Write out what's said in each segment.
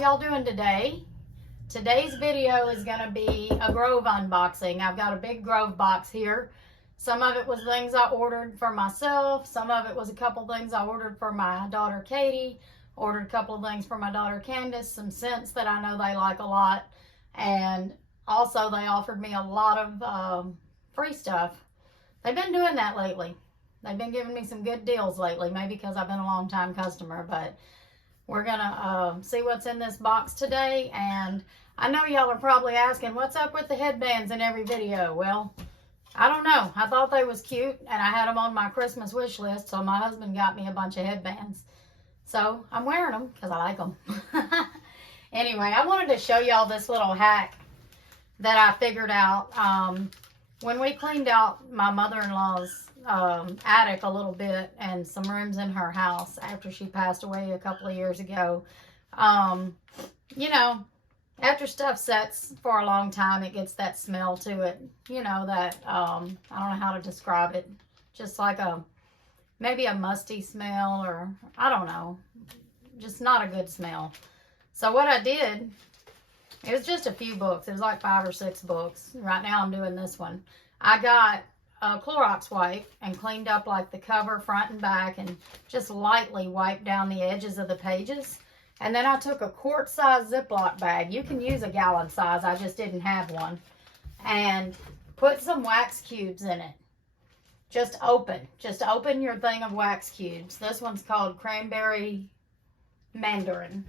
y'all doing today? Today's video is going to be a Grove unboxing. I've got a big Grove box here. Some of it was things I ordered for myself. Some of it was a couple things I ordered for my daughter Katie. Ordered a couple of things for my daughter Candace. Some scents that I know they like a lot. And also they offered me a lot of free stuff. They've been doing that lately. They've been giving me some good deals lately. Maybe because I've been a long time customer. But we're going to see what's in this box today. And I know y'all are probably asking, what's up with the headbands in every video? Well, I don't know. I thought they was cute, and I had them on my Christmas wish list, so my husband got me a bunch of headbands. So I'm wearing them because I like them. Anyway, I wanted to show y'all this little hack that I figured out. When we cleaned out my mother-in-law's attic a little bit and some rooms in her house after she passed away a couple of years ago, you know, after stuff sets for a long time, it gets that smell to it. You know, that, I don't know how to describe it. Just like maybe a musty smell, or I don't know. Just not a good smell. So what I did, it was just a few books. It was like 5 or 6 books. Right now I'm doing this one. I got a Clorox wipe and cleaned up like the cover front and back and just lightly wiped down the edges of the pages. And then I took a quart-size Ziploc bag. You can use a gallon size. I just didn't have one. And put some wax cubes in it. Just open your thing of wax cubes. This one's called Cranberry Mandarin.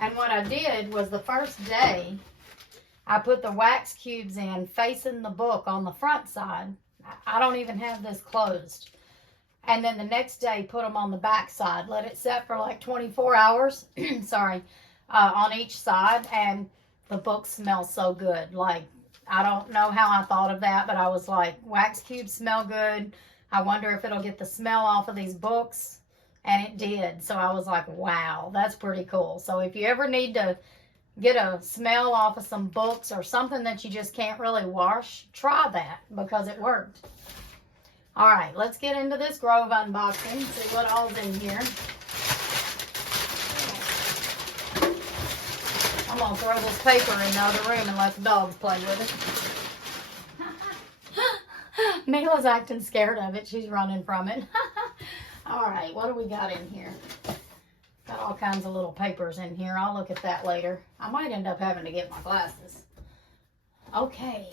And what I did was the first day, I put the wax cubes in facing the book on the front side. I don't even have this closed. And then the next day, put them on the back side. Let it set for like 24 hours, sorry, on each side. And the book smells so good. Like, I don't know how I thought of that, but I was like, wax cubes smell good. I wonder if it'll get the smell off of these books. And it did. So I was like, wow, that's pretty cool. So if you ever need to get a smell off of some books or something that you just can't really wash, try that because it worked. All right, let's get into this Grove unboxing, see what all's in here. I'm going to throw this paper in the other room and let the dogs play with it. Mila's acting scared of it. She's running from it. All right, what do we got in here? Got all kinds of little papers in here. I'll look at that later. I might end up having to get my glasses. Okay.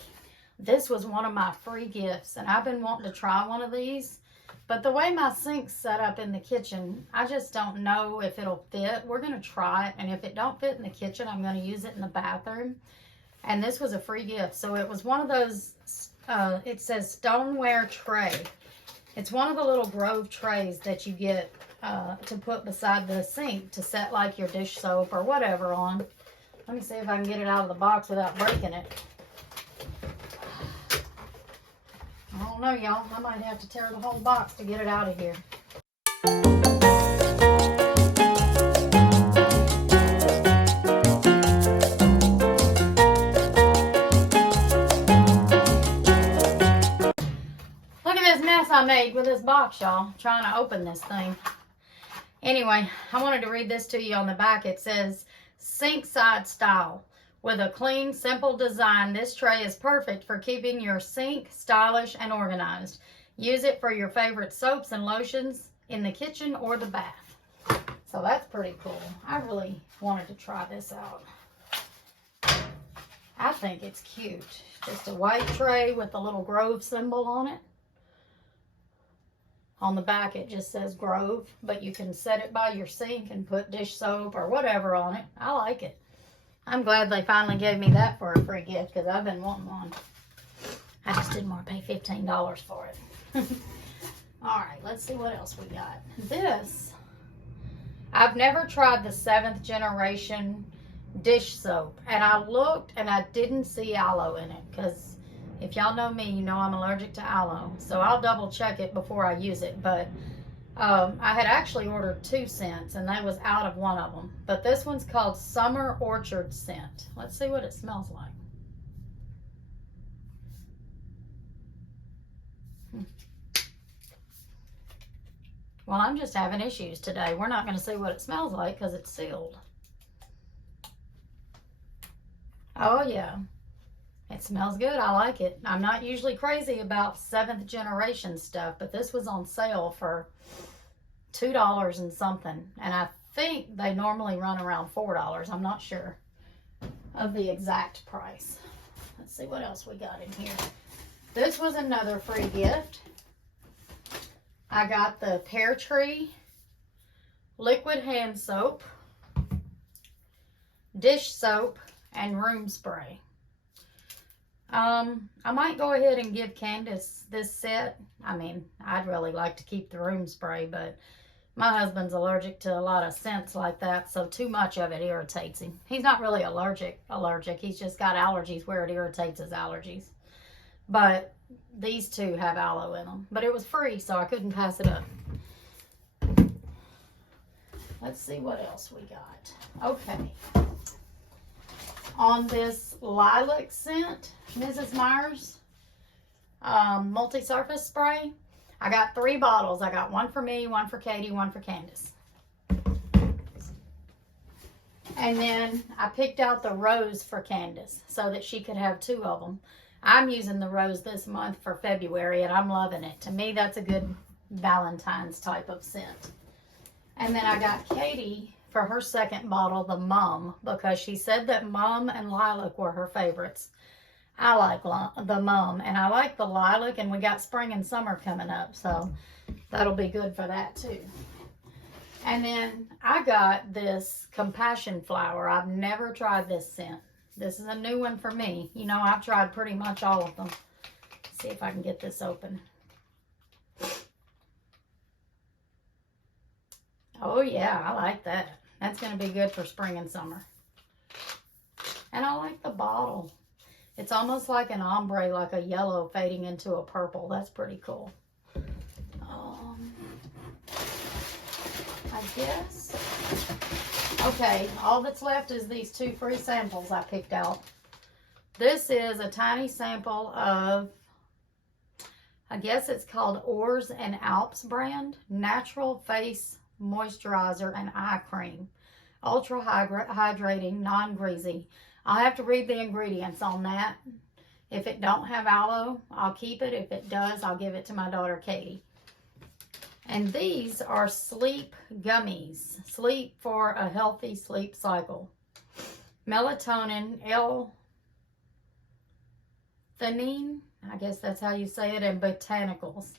This was one of my free gifts, and I've been wanting to try one of these. But the way my sink's set up in the kitchen, I just don't know if it'll fit. We're going to try it, and if it don't fit in the kitchen, I'm going to use it in the bathroom. And this was a free gift. So it was one of those, it says stoneware tray. It's one of the little Grove trays that you get to put beside the sink to set like your dish soap or whatever on. Let me see if I can get it out of the box without breaking it. I don't know, y'all. I might have to tear the whole box to get it out of here. Look at this mess I made with this box, y'all. Trying to open this thing. Anyway, I wanted to read this to you on the back. It says, sink side style. With a clean, simple design, this tray is perfect for keeping your sink stylish and organized. Use it for your favorite soaps and lotions in the kitchen or the bath. So that's pretty cool. I really wanted to try this out. I think it's cute. Just a white tray with the little Grove symbol on it. On the back it just says Grove, but you can set it by your sink and put dish soap or whatever on it. I like it. I'm glad they finally gave me that for a free gift because I've been wanting one. I just didn't want to pay $15 for it. All right, let's see what else we got. This, I've never tried the 7th generation dish soap. And I looked and I didn't see aloe in it because if y'all know me, you know I'm allergic to aloe. So I'll double check it before I use it. But I had actually ordered 2 scents and that was out of one of them. But this one's called Summer Orchard Scent. Let's see what it smells like. Well, I'm just having issues today. We're not going to see what it smells like because it's sealed. Oh, yeah. It smells good. I like it. I'm not usually crazy about 7th generation stuff, but this was on sale for $2 and something. And I think they normally run around $4. I'm not sure of the exact price. Let's see what else we got in here. This was another free gift. I got the Pear Tree liquid hand soap, dish soap, and room spray. I might go ahead and give Candace this set. I mean, I'd really like to keep the room spray, but my husband's allergic to a lot of scents like that, so too much of it irritates him. He's not really allergic. He's just got allergies where it irritates his allergies. But these two have aloe in them. But it was free, so I couldn't pass it up. Let's see what else we got. Okay. On this lilac scent, Mrs. Meyer's multi-surface spray, I got 3 bottles. I got one for me, one for Katie, one for Candace. And then I picked out the rose for Candace so that she could have 2 of them. I'm using the rose this month for February, and I'm loving it. To me, that's a good Valentine's type of scent. And then I got Katie for her 2nd bottle, the Mum, because she said that Mum and Lilac were her favorites. I like the Mum, and I like the Lilac, and we got spring and summer coming up, so that'll be good for that too. And then I got this Compassion Flower. I've never tried this scent. This is a new one for me. You know, I've tried pretty much all of them. Let's see if I can get this open. Oh yeah, I like that. That's going to be good for spring and summer. And I like the bottle. It's almost like an ombre, like a yellow fading into a purple. That's pretty cool. I guess. Okay, all that's left is these 2 free samples I picked out. This is a tiny sample of, I guess it's called Ors and Alps brand, Natural Face Moisturizer and Eye Cream. Ultra hydrating, non-greasy. I'll have to read the ingredients on that. If it don't have aloe, I'll keep it. If it does, I'll give it to my daughter Katie. And these are sleep gummies. Sleep for a healthy sleep cycle. Melatonin, L-theanine, I guess that's how you say it, and botanicals.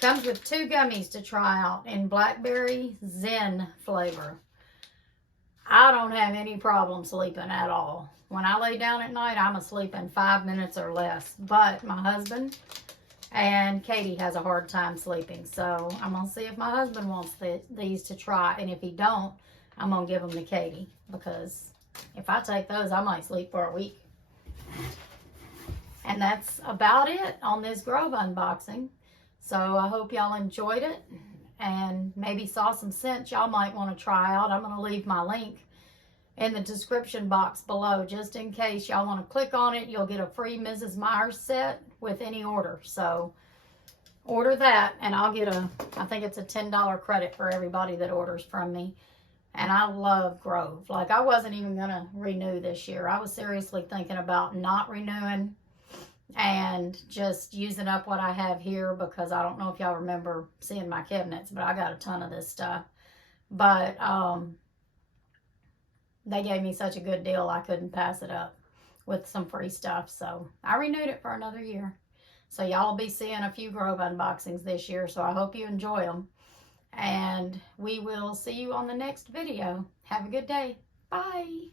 Comes with 2 gummies to try out in blackberry zen flavor. I don't have any problem sleeping at all. When I lay down at night, I'm asleep in 5 minutes or less. But my husband and Katie has a hard time sleeping. So I'm going to see if my husband wants these to try. And if he don't, I'm going to give them to Katie. Because if I take those, I might sleep for a week. And that's about it on this Grove unboxing. So I hope y'all enjoyed it. And maybe saw some scents y'all might want to try out. I'm going to leave my link in the description box below just in case y'all want to click on it. You'll get a free Mrs. Meyer's set with any order. So order that and I'll get I think it's a $10 credit for everybody that orders from me. And I love Grove. Like, I wasn't even going to renew this year. I was seriously thinking about not renewing and just using up what I have here, because I don't know if y'all remember seeing my cabinets, but I got a ton of this stuff. But they gave me such a good deal, I couldn't pass it up with some free stuff. So I renewed it for another year. So y'all will be seeing a few Grove unboxings this year. So I hope you enjoy them. And we will see you on the next video. Have a good day. Bye.